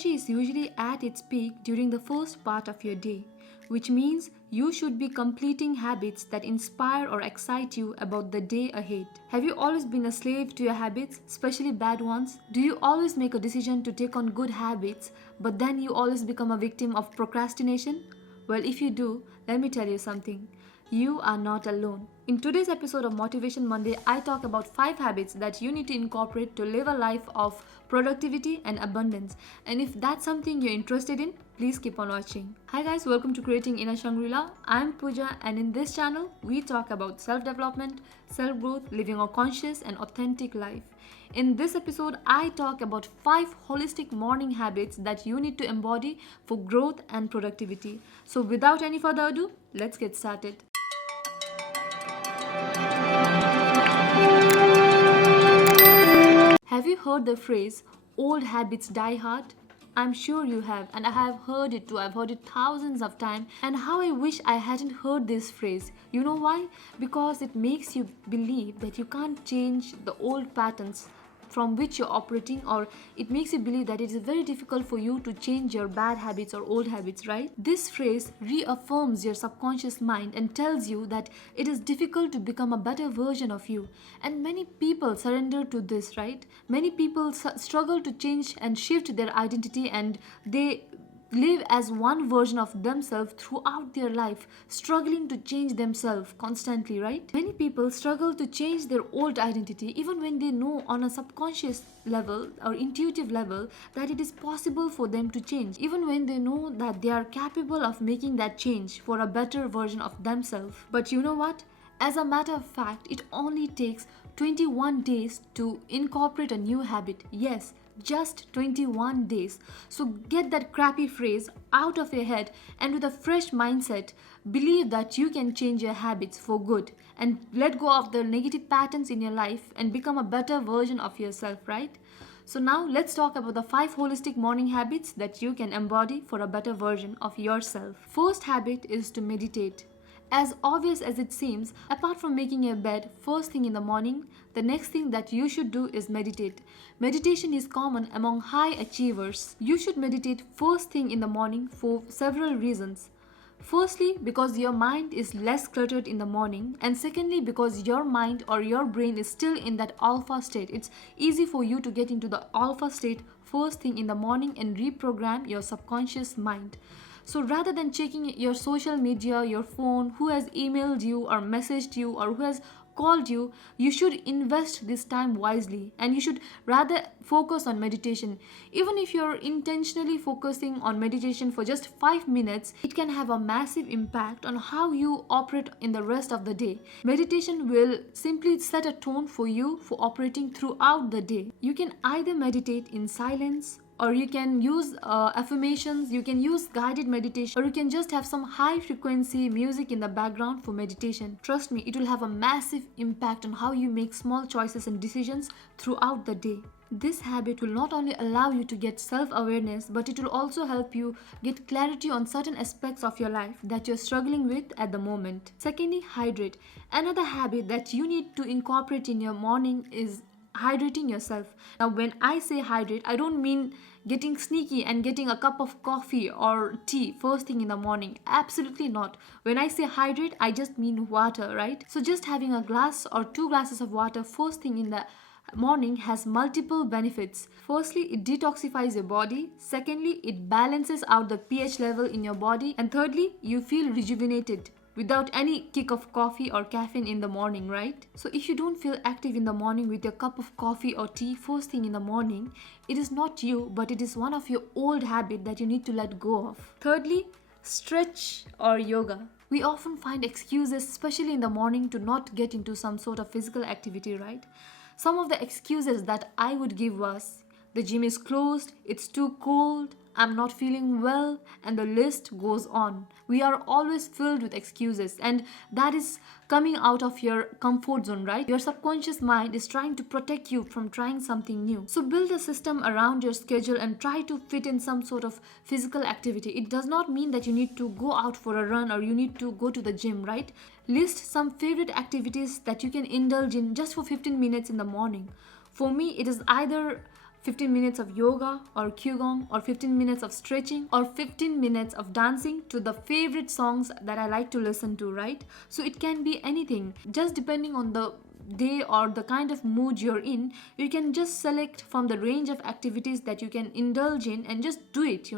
energy is usually at its peak during the first part of your day, which means you should be completing habits that inspire or excite you about the day ahead. Have you always been a slave to your habits, especially bad ones? Do you always make a decision to take on good habits, but then you always become a victim of procrastination? Well, if you do, let me tell you something. You are not alone. In today's episode of Motivation Monday, I talk about 5 habits that you need to incorporate to live a life of productivity and abundance. And if that's something you're interested in, please keep on watching. Hi guys, welcome to Creating Inner Shangri-La. I'm Pooja, and in this channel, we talk about self-development, self-growth, living a conscious and authentic life. In this episode, I talk about 5 holistic morning habits that you need to embody for growth and productivity. So without any further ado, let's get started. Have you heard the phrase, old habits die hard? I'm sure you have, and I have heard it too. I've heard it thousands of times, and how I wish I hadn't heard this phrase. You know why? Because it makes you believe that you can't change the old patterns from which you're operating, or it makes you believe that it is very difficult for you to change your bad habits or old habits, right? This phrase reaffirms your subconscious mind and tells you that it is difficult to become a better version of you. And many people surrender to this, right? Many people struggle to change and shift their identity, and they live as one version of themselves throughout their life, struggling to change themselves constantly, right? Many people struggle to change their old identity even when they know on a subconscious level or intuitive level that it is possible for them to change, even when they know that they are capable of making that change for a better version of themselves. But you know what? As a matter of fact, it only takes 21 days to incorporate a new habit. Yes, just 21 days. So get that crappy phrase out of your head, and with a fresh mindset, believe that you can change your habits for good and let go of the negative patterns in your life and become a better version of yourself, right? So now let's talk about the 5 holistic morning habits that you can embody for a better version of yourself. First habit is to meditate. As obvious as it seems, apart from making your bed first thing in the morning, the next thing that you should do is meditate. Meditation is common among high achievers. You should meditate first thing in the morning for several reasons. Firstly, because your mind is less cluttered in the morning, and secondly, because your mind or your brain is still in that alpha state. It's easy for you to get into the alpha state first thing in the morning and reprogram your subconscious mind. So rather than checking your social media, your phone, who has emailed you or messaged you or who has called you, you should invest this time wisely, and you should rather focus on meditation. Even if you're intentionally focusing on meditation for just 5 minutes, it can have a massive impact on how you operate in the rest of the day. Meditation will simply set a tone for you for operating throughout the day. You can either meditate in silence, or you can use affirmations, you can use guided meditation, or you can just have some high frequency music in the background for meditation. Trust me, it will have a massive impact on how you make small choices and decisions throughout the day. This habit will not only allow you to get self-awareness, but it will also help you get clarity on certain aspects of your life that you're struggling with at the moment. Secondly, hydrate. Another habit that you need to incorporate in your morning is hydrating yourself. Now, when I say hydrate, I don't mean getting sneaky and getting a cup of coffee or tea first thing in the morning. Absolutely not. When I say hydrate, I just mean water, right? So just having a glass or 2 glasses of water first thing in the morning has multiple benefits. Firstly, it detoxifies your body. Secondly, it balances out the pH level in your body. And thirdly, you feel rejuvenated without any kick of coffee or caffeine in the morning, right? So if you don't feel active in the morning with your cup of coffee or tea first thing in the morning, it is not you, but it is one of your old habits that you need to let go of. Thirdly, stretch or yoga. We often find excuses, especially in the morning, to not get into some sort of physical activity, right? Some of the excuses that I would give was, the gym is closed, it's too cold, I'm not feeling well, and the list goes on. We are always filled with excuses, and that is coming out of your comfort zone, right? Your subconscious mind is trying to protect you from trying something new. So build a system around your schedule and try to fit in some sort of physical activity. It does not mean that you need to go out for a run or you need to go to the gym, right? List some favorite activities that you can indulge in just for 15 minutes in the morning. For me, it is either 15 minutes of yoga or qigong, or 15 minutes of stretching, or 15 minutes of dancing to the favorite songs that I like to listen to, right? So it can be anything, just depending on the day or the kind of mood you're in. You can just select from the range of activities that you can indulge in and just do it,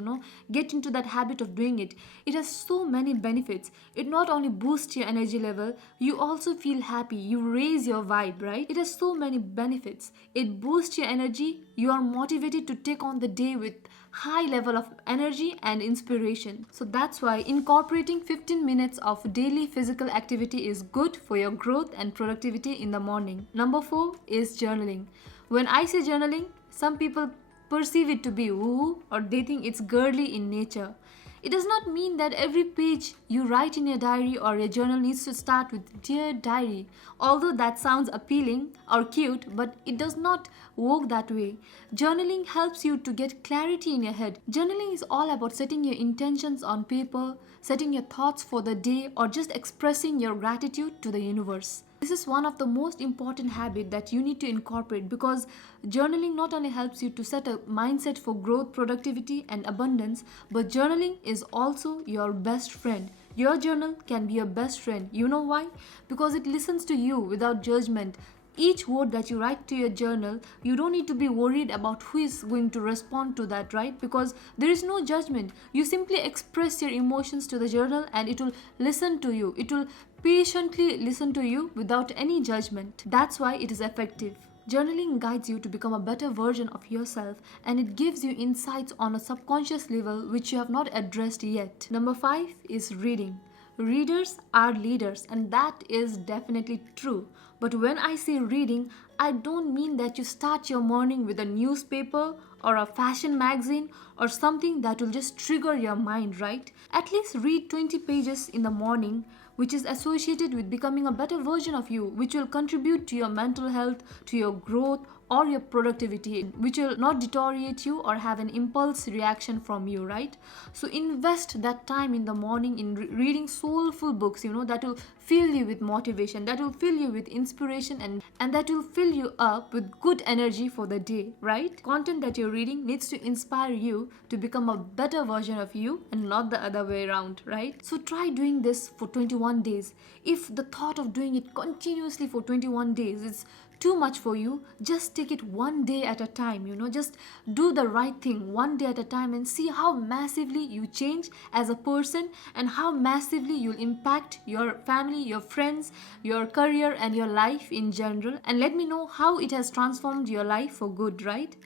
get into that habit of doing it. It has so many benefits. It not only boosts your energy level, you also feel happy, you raise your vibe, right? It has so many benefits. It boosts your energy, you are motivated to take on the day with high level of energy and inspiration. So that's why incorporating 15 minutes of daily physical activity is good for your growth and productivity in the morning. Number 4 is journaling. When I say journaling, some people perceive it to be woo or they think it's girly in nature. It does not mean that every page you write in your diary or your journal needs to start with "Dear Diary." Although that sounds appealing or cute, but it does not work that way. Journaling helps you to get clarity in your head. Journaling is all about setting your intentions on paper, setting your thoughts for the day, or just expressing your gratitude to the universe. This is one of the most important habits that you need to incorporate, because journaling not only helps you to set a mindset for growth, productivity, and abundance, but journaling is also your best friend. Your journal can be your best friend. You know why? Because it listens to you without judgment. Each word that you write to your journal, you don't need to be worried about who is going to respond to that, right? Because there is no judgment. You simply express your emotions to the journal and it will listen to you. It will patiently listen to you without any judgment. That's why it is effective. Journaling guides you to become a better version of yourself, and it gives you insights on a subconscious level which you have not addressed yet. Number 5 is reading. Readers are leaders, and that is definitely true. But when I say reading, I don't mean that you start your morning with a newspaper or a fashion magazine or something that will just trigger your mind, right? At least read 20 pages in the morning, which is associated with becoming a better version of you, which will contribute to your mental health, to your growth, or your productivity, which will not deteriorate you or have an impulse reaction from you, right? So invest that time in the morning in reading soulful books, that will fill you with motivation, that will fill you with inspiration, and that will fill you up with good energy for the day, right? Content that you're reading needs to inspire you to become a better version of you and not the other way around, right? So try doing this for 21 days. If the thought of doing it continuously for 21 days is too much for you, just take it one day at a time, just do the right thing one day at a time and see how massively you change as a person and how massively you'll impact your family, your friends, your career, and your life in general. And let me know how it has transformed your life for good, right?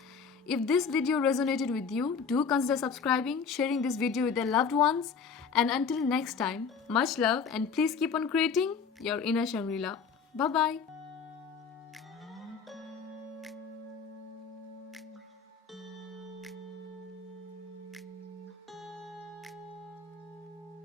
If this video resonated with you, do consider subscribing, sharing this video with your loved ones. And until next time, much love, and please keep on creating your inner Shangri-La. Bye-bye.